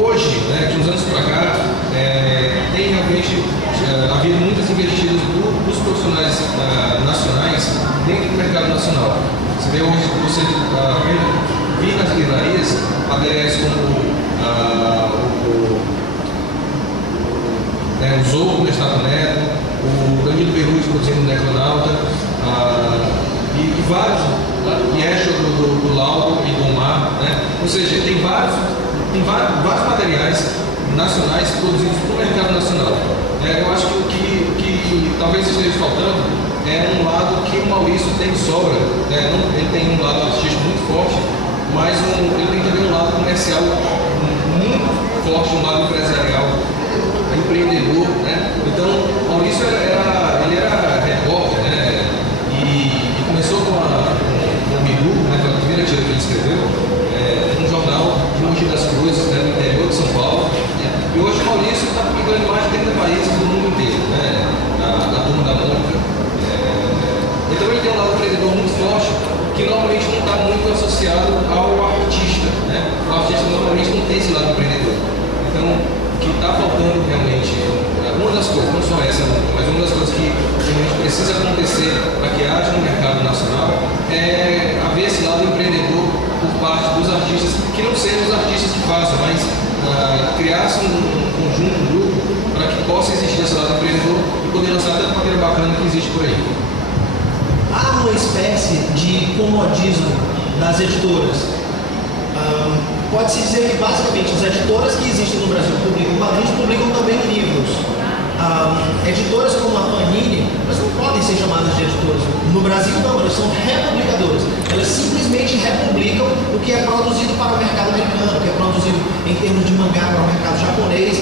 hoje, né, de uns anos para cá, tem realmente havido muitas investidas dos profissionais nacionais dentro do mercado nacional. Você vê hoje, você vir nas livrarias, materiais como o Zorro, o Gustavo Neto, o Danilo Perruz produzindo o Necronauta, e vários, e Esho do Laudo e do Omar, né? Ou seja, tem vários materiais nacionais produzidos para o mercado nacional. Eu acho que o que talvez esteja faltando é um lado que o Maurício tem de sobra. Ele tem um lado artístico muito forte, mas ele tem também um lado comercial muito forte, um lado empresarial, empreendedor, né? Então, Maurício ele era repórter, né? E começou com o Migu, né? Foi a primeira tira que ele escreveu, um jornal de Mogi das Cruzes, né? No interior de São Paulo. E hoje o Maurício está publicando em mais de 30 países do mundo inteiro, né? A Turma da Mônica. Então ele tem um lado empreendedor muito forte, que normalmente não está muito associado ao artista, né? O artista normalmente não tem esse lado empreendedor. Então, o que está faltando realmente, uma das coisas, não só essa, mas uma das coisas que realmente precisa acontecer para que haja no mercado nacional é haver esse lado empreendedor por parte dos artistas, que não sejam os artistas que façam, mas criar-se um conjunto, um grupo, para que possa existir esse lado empreendedor e poder lançar tanta matéria bacana que existe por aí. Há uma espécie de comodismo das editoras. Pode-se dizer que basicamente as editoras que existem no Brasil publicam quadrinhos, publicam também livros. Editoras como a Panini, elas não podem ser chamadas de editoras. No Brasil não, elas são republicadoras. Elas simplesmente republicam o que é produzido para o mercado americano, o que é produzido em termos de mangá para o mercado japonês.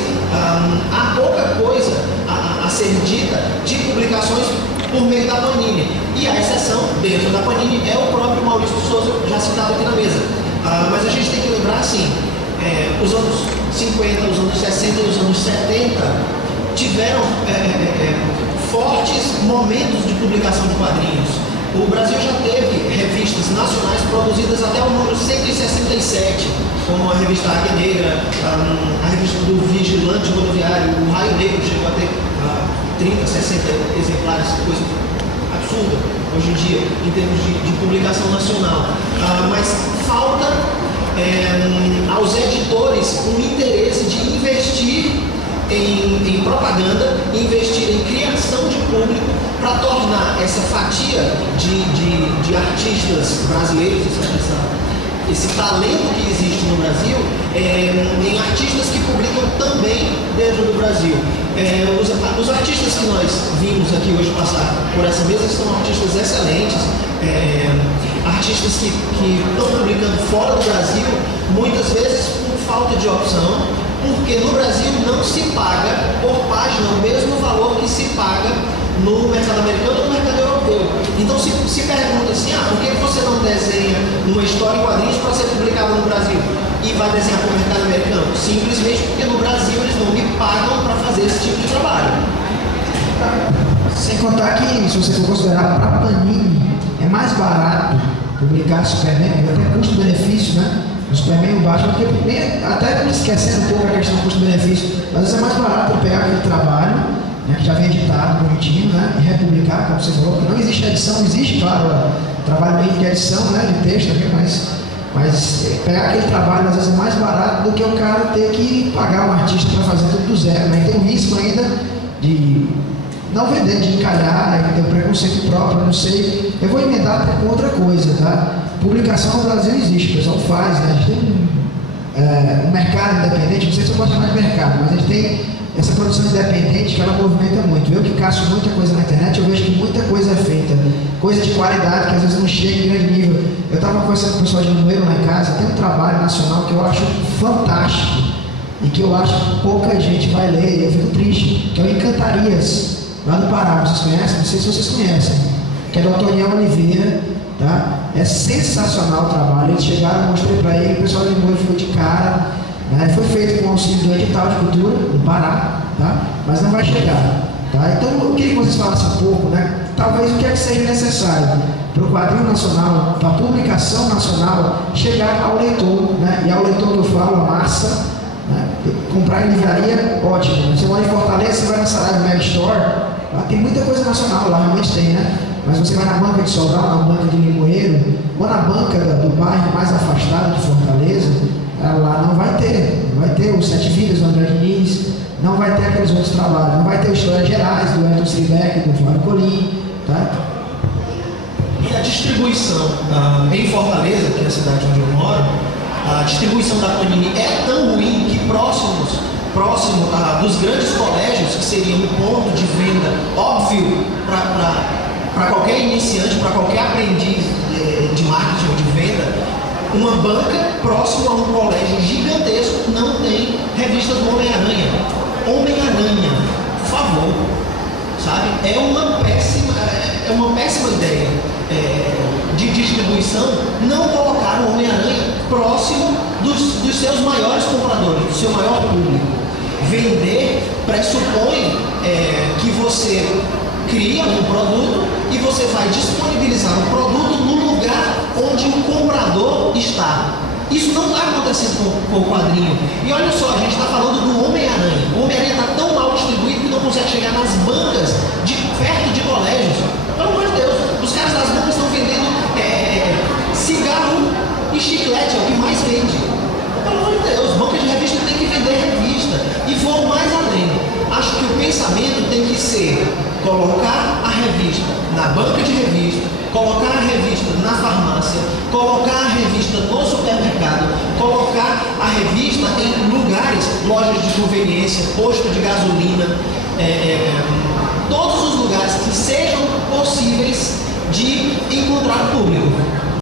Há pouca coisa a ser dita de publicações por meio da Panini. E a exceção dentro da Panini é o próprio Maurício de Souza, já citado aqui na mesa. Mas a gente tem que lembrar assim, os anos 50, os anos 60 e os anos 70 tiveram fortes momentos de publicação de quadrinhos. O Brasil já teve revistas nacionais produzidas até o número 167, como a revista Águia Negra, a revista do Vigilante Rodoviário, o Raio Negro chegou a ter 30, 60 exemplares, coisa absurda hoje em dia, em termos de publicação nacional. Mas falta aos editores um interesse de investir em propaganda, investir em criação de público para tornar essa fatia de artistas brasileiros, esse talento que existe no Brasil, em artistas que publicam também dentro do Brasil. Os artistas que nós vimos aqui hoje passar por essa mesa são artistas excelentes, artistas que estão publicando fora do Brasil, muitas vezes por falta de opção, porque no Brasil não se paga por página o mesmo valor que se paga no mercado americano ou no mercado europeu. Então se pergunta assim, por que você não desenha uma história em quadrinhos para ser publicada no Brasil e vai desenhar para o mercado americano? Simplesmente porque no Brasil eles não me pagam para fazer esse tipo de trabalho. Sem contar que, se você for considerar para a Panini, é mais barato publicar Superman, até custo-benefício, né? O Superman o Batman, porque até esquecendo um pouco a questão do custo-benefício, às vezes é mais barato eu pegar aquele trabalho, né, que já vem editado, bonitinho, né, e republicar, como você falou, porque não existe edição, existe, claro, trabalho meio de edição, né, de texto também, mas pegar aquele trabalho às vezes é mais barato do que o cara ter que pagar um artista para fazer tudo do zero, né, e tem o risco ainda de não vender, de encalhar, ter um preconceito próprio, não sei. Eu vou emendar até com outra coisa, tá? Publicação no Brasil existe, o pessoal faz, né? A gente tem um mercado independente, não sei se eu posso chamar de mercado, mas a gente tem essa produção independente que ela movimenta muito. Eu que caço muita coisa na internet, eu vejo que muita coisa é feita, coisa de qualidade que às vezes não chega em grande nível. Eu estava conversando com o pessoal de Limoeiro lá em casa, tem um trabalho nacional que eu acho fantástico e que eu acho que pouca gente vai ler, e eu fico triste, que é o Encantarias, lá do Pará. Vocês conhecem? Não sei se vocês conhecem, que é do Antoniel Oliveira, tá? É sensacional o trabalho. Eles chegaram, mostrei para ele, o pessoal de Limoeiro foi de cara, né? Foi feito com auxílio do edital de cultura do Pará, tá? Mas não vai chegar, tá? Então eu queria que vocês falassem um pouco, né? Talvez o que é que seja necessário para o quadrinho nacional, para a publicação nacional chegar ao leitor, né? E ao leitor que eu falo, a massa, né? comprar em livraria, ótimo. Você mora em Fortaleza, você vai na Saraiva Mega Store, lá tem muita coisa nacional, lá realmente tem, né? Mas você vai na banca de Sobral, na banca de Limoeiro, ou na banca do bairro mais afastado de Fortaleza, lá não vai ter os Sete Vidas do André Diniz, não vai ter aqueles outros trabalhos, não vai ter Histórias Gerais do Elton Sribeck, do Flávio Colim, tá? E a distribuição em Fortaleza, que é a cidade onde eu moro, a distribuição da Panini é tão ruim que próximo dos grandes colégios, que seriam um ponto de venda óbvio para qualquer iniciante, para qualquer aprendiz de marketing ou de venda, uma banca próximo a um colégio gigantesco não tem revistas do Homem-Aranha. Homem-Aranha, por favor, sabe? É uma péssima ideia de distribuição não colocar o Homem-Aranha próximo dos seus maiores compradores, do seu maior público. Vender pressupõe que você cria um produto e você vai disponibilizar o produto no lugar onde o comprador está. Isso não está acontecendo com o quadrinho. E olha só, a gente está falando do Homem-Aranha. O Homem-Aranha está tão mal distribuído que não consegue chegar nas bancas perto de colégios. Pelo amor de Deus, os caras das bancas estão vendendo cigarro e chiclete, é o que mais vende. Pelo amor de Deus, banca de revista tem que vender revista. E vou mais além. Acho que o pensamento tem que ser colocar a revista na banca de revista, colocar a revista na farmácia, colocar a revista no supermercado, colocar a revista em lugares, lojas de conveniência, posto de gasolina, todos os lugares que sejam possíveis de encontrar público.